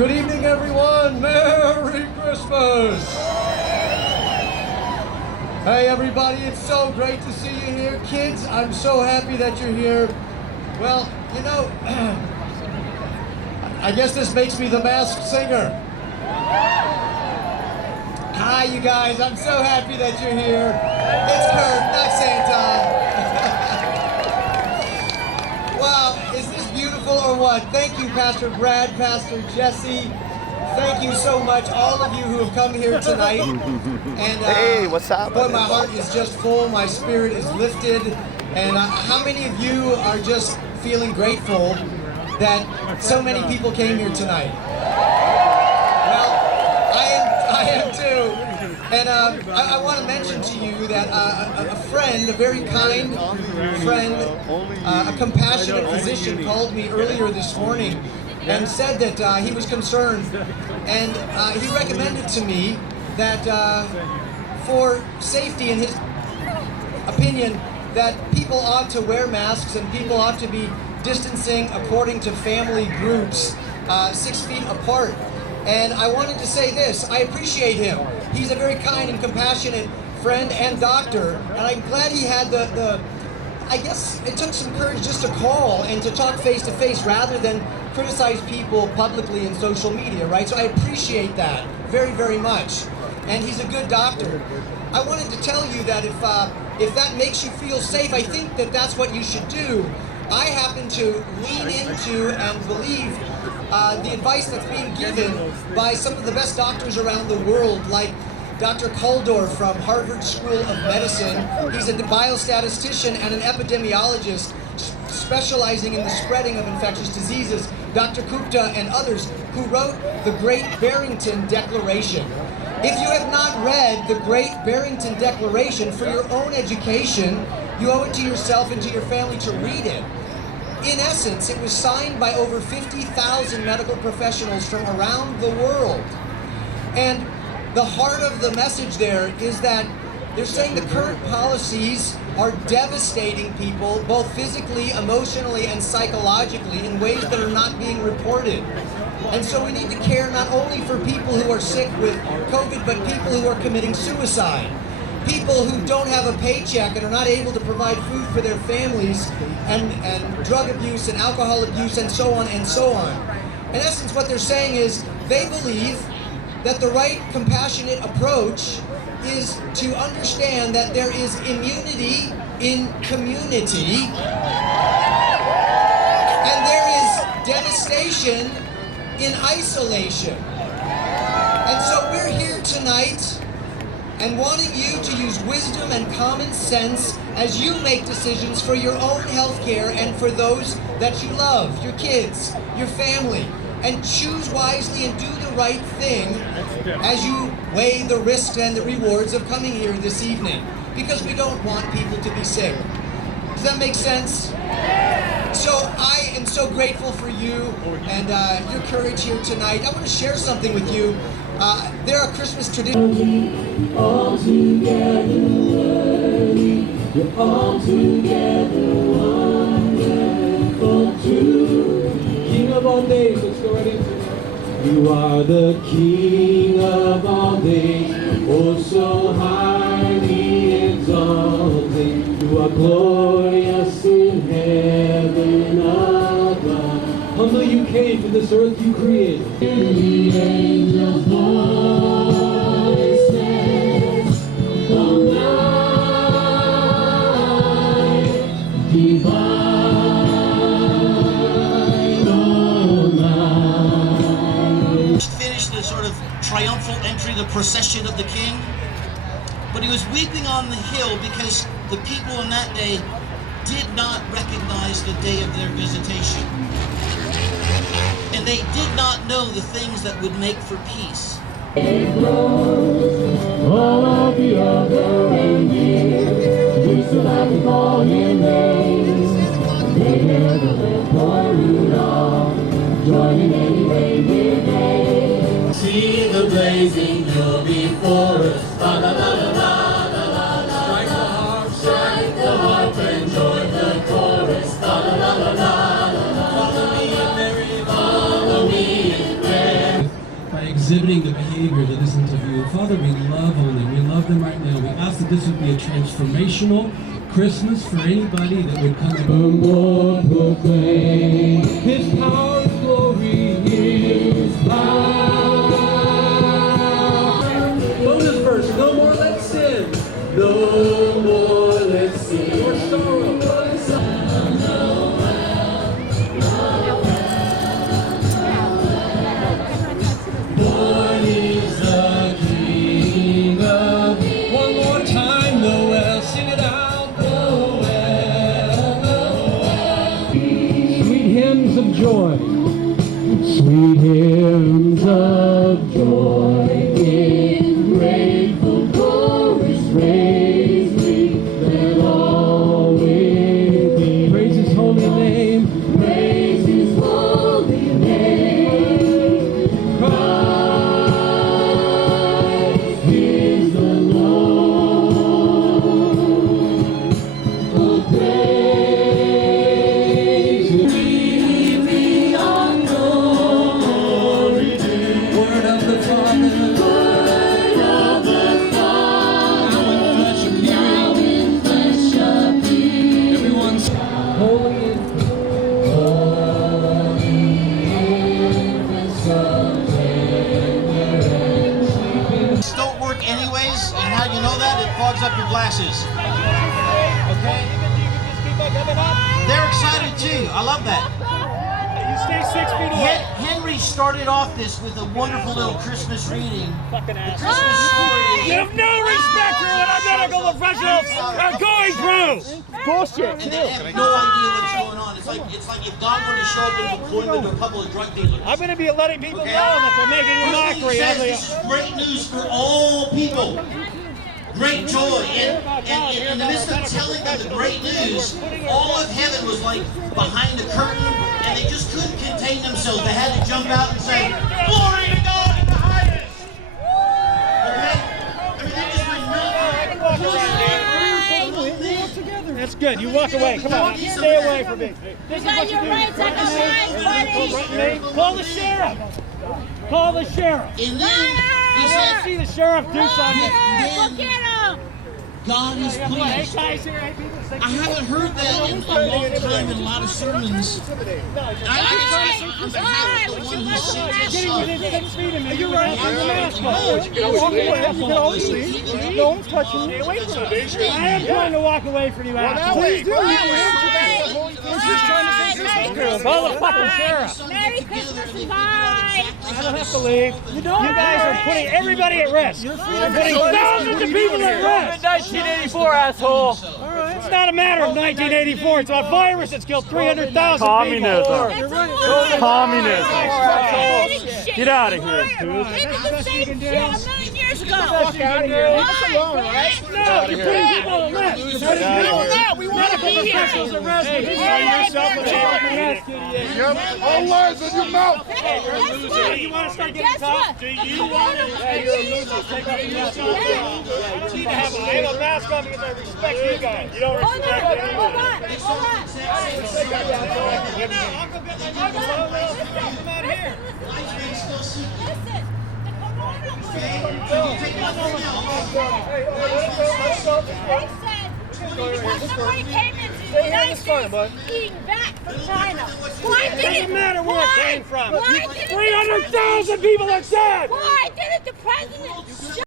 Good evening, everyone. Merry Christmas. Hey, everybody. It's so great to see you here. Kids, I'm so happy that you're here. Well, you know, I guess this makes me the masked singer. Hi, you guys. I'm so happy that you're here. It's Kirk, not Santa. Wow, is this beautiful or what? Thank you, Pastor Brad, Pastor Jesse. Thank you so much, all of you who have come here tonight. And hey, what's up? Boy, my heart is just full. My spirit is lifted. And how many of you are just feeling grateful that so many people came here tonight? Well, I am too. And I want to mention to you that a friend, a very kind friend, a compassionate physician called me earlier this morning and said that he was concerned, and he recommended to me that for safety, in his opinion, that people ought to wear masks and people ought to be distancing according to family groups, 6 feet apart. And I wanted to say this: I appreciate him. He's a very kind and compassionate friend and doctor, and I'm glad he had I guess it took some courage just to call and to talk face to face rather than criticize people publicly in social media, right? So I appreciate that very, very much. And he's a good doctor. I wanted to tell you that if that makes you feel safe, I think that that's what you should do. I happen to lean into and believe the advice that's being given by some of the best doctors around the world, like Dr. Kuldor from Harvard School of Medicine. He's a biostatistician and an epidemiologist specializing in the spreading of infectious diseases. Dr. Gupta and others who wrote the Great Barrington Declaration. If you have not read the Great Barrington Declaration for your own education, you owe it to yourself and to your family to read it. In essence, it was signed by over 50,000 medical professionals from around the world. And the heart of the message there is that they're saying the current policies are devastating people, both physically, emotionally, and psychologically in ways that are not being reported. And so we need to care not only for people who are sick with COVID, but people who are committing suicide. People who don't have a paycheck and are not able to provide food for their families, and drug abuse and alcohol abuse and so on and so on. In essence, what they're saying is they believe that the right compassionate approach is to understand that there is immunity in community and there is devastation in isolation. And so we're here tonight and wanting you to use wisdom and common sense as you make decisions for your own health care and for those that you love, your kids, your family, and choose wisely and do the right thing as you weigh the risks and the rewards of coming here this evening, because we don't want people to be sick. Does that make sense? So I am so grateful for you and your courage here tonight. I want to share something with you. There are Christmas traditions. All together worthy, you're all together wonderful too. King of all days, let's go right into it. You are the King of all days, oh so highly exalted. You are glorious in heaven above. Humbly you came to this earth you created. In the angels' voices, all night, divine, all night. Finished the sort of triumphal entry, the procession of the king. But he was weeping on the hill because the people on that day did not recognize the day of their visitation. And they did not know the things that would make for peace. All of the other reindeer, we still have to call him names. They hear the little boy Rudolph, joining any reindeer day. See the blazing hill before us, la la la la la la la. Strike the harp and join the chorus, la la la la la la. Follow me, Mary, exhibiting the behavior that isn't of you. Father, we love only. We love them right now. We ask that this would be a transformational Christmas for anybody that would come. The Lord proclaim His power and glory. His power. Bonus verse. No more let's sin. No more let's sin. Or sorrow. Born is the King of One more time, Noel. Sing it out. Sweet hymns of joy. sweet hymns of joy. In grateful chorus praise we, let all within Praise His holy name. praise His holy name. Christ is the Lord. Oh, praise Him. We are glory to Word of the Father. word of the Father. Now in flesh appearing. Everyone's holy. Don't work anyways, and how you know that? It fogs up your glasses. Okay? They're excited too. I love that. You stay 6 feet away. Henry started off this with a wonderful little Christmas reading. Fucking The ass. Christmas story. You have no respect for what our medical professionals are going through. Bullshit. And they have no idea what's going on. It's like if God were to show up in employment to a couple of drug dealers. I'm going to be letting people know that they're making a First thing he mockery says, of the. this is great news for all people. Great joy. And in the midst of telling them the great news, all of heaven was like behind the curtain, and they just couldn't contain themselves. They had to jump out and say, "Glory to God in the highest." Okay? I mean, they just went nuts. That's good. You walk away. Come on. Stay away from me. This is what you do. Call the sheriff. Call the sheriff. And then he I want to said, see the sheriff do something. God is Hey pleased. guys here, hey people. I haven't heard that in a long time in a lot of sermons. I can say on behalf of the one who sent us Getting son. within 6 feet of me. You're right. Put your mask on. No, Walk away. You can always leave. No one's touching you. I am trying to walk away from you, assholes. Please do. We're just trying to say this. Call the fucking sheriff. Merry Christmas and bye. I don't have to leave. You guys are putting everybody at risk. You're putting thousands of people at risk. 1984, asshole. It's not a matter of 1984. It's a virus that's killed 300,000 Communism. people. Communism. Get out of here, They did the same shit a million years ago. Fuck out of here. Leave us alone, all right? No, you're putting people at risk. We want to be professionals arrested. All words in your mouth. You want to start getting Guess tough? what? The coronavirus. I have a mask on because I respect you guys. You don't Hold respect on, me. hold on. Listen, the coronavirus. Because somebody came into the United States eating back from China. Why did it? Doesn't matter where it came from. Why did it? 300,000 people are dead. Why didn't the president